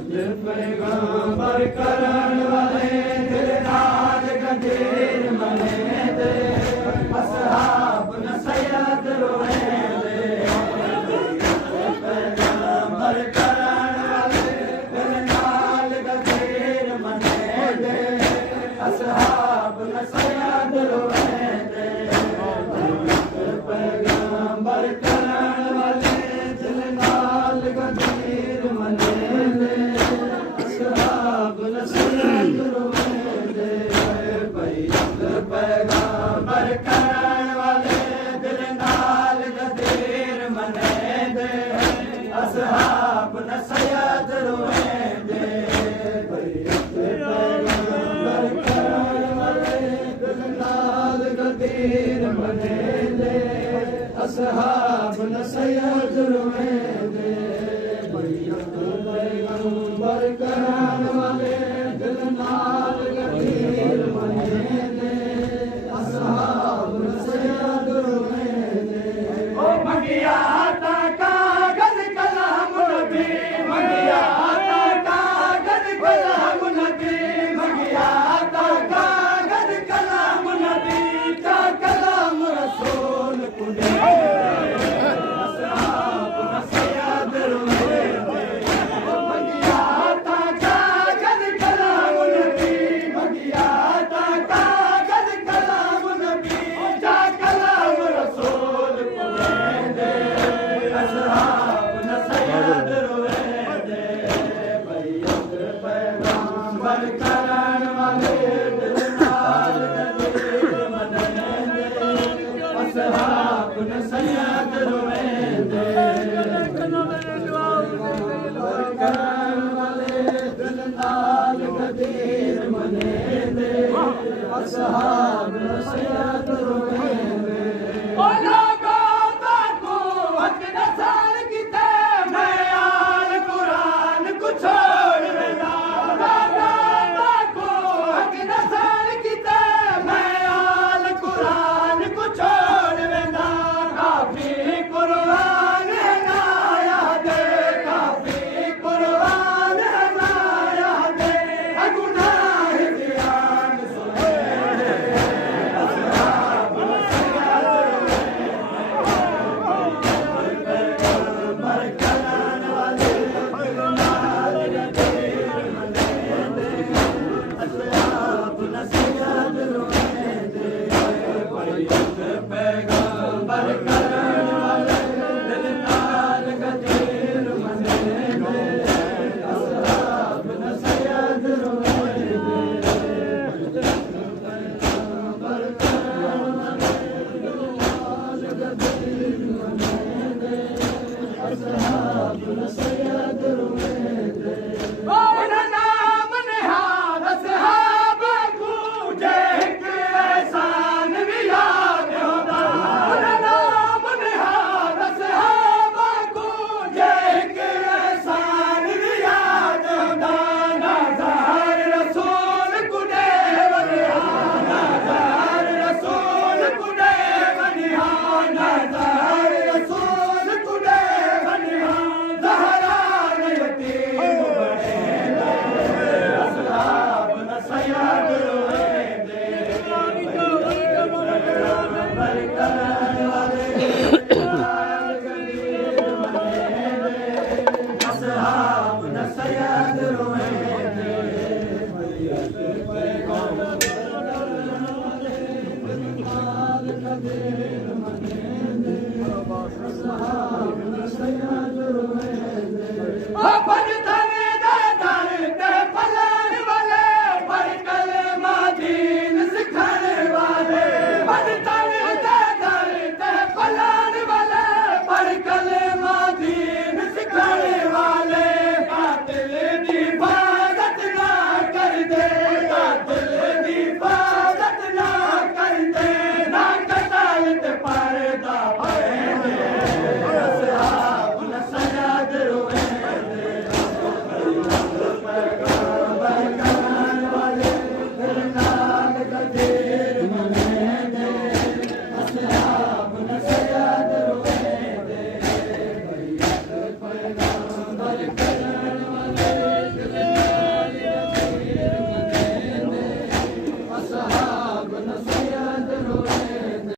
पैगंबर करण वाले दिलदार गदीर मने दे असहाब न सैयद रोए दे पैगंबर करण वाले दिलदार गदीर मने दे असहाब न सैयद रोए दे पैगंबर करण वाले दिलदार गदीर मने दे पैगंबर करण वाले दिल नाल गदीर मने दे असहाब न सैयद रोए दे पैगंबर करण वाले दिल नाल गदीर मने दे असहाब न सैयद रोए दे पैगंबर करण वाले दिल नाल गदीर मने दे असहाब न सैयद रोए दे ओ मंगिया ता कागज कलम नबी मंगिया ता कागज कलम नबी मंगिया ता कागज कलम नबी ता कलम रसूल कुने असहाब न सैयद रोए करण वाले दिल नाल गदीर मने दे असहाब न सैयद रोए दे करण वाले दिल नाल गदीर मने दे असहाब न सैयद रोए दे ओ लोगो ताको हक नसार किते मैं आल कुरान को छोड़ वेंदा पैगंबर करण वाले दिल नाल गदीर मने दे असहाब न सैयद रोए दे पैगंबर करण वाले दिल नाल गदीर मने दे असहाब न सैयद रोए दे ओ नाम निहाल असहाब पूजे के एहसान भी याद होता नाम निहाल असहाब पूजे के एहसान भी याद होता नाज़ार रसूल कुने बनिया नाज़ार रसूल कुने बनिया नाज़ार रसूल कुने बनिया ज़हरा यतीम बने दे असहाब न सैयद रोए दे पैगंबर करण वाले दिल नाल गदीर मने दे असहाब न सैयद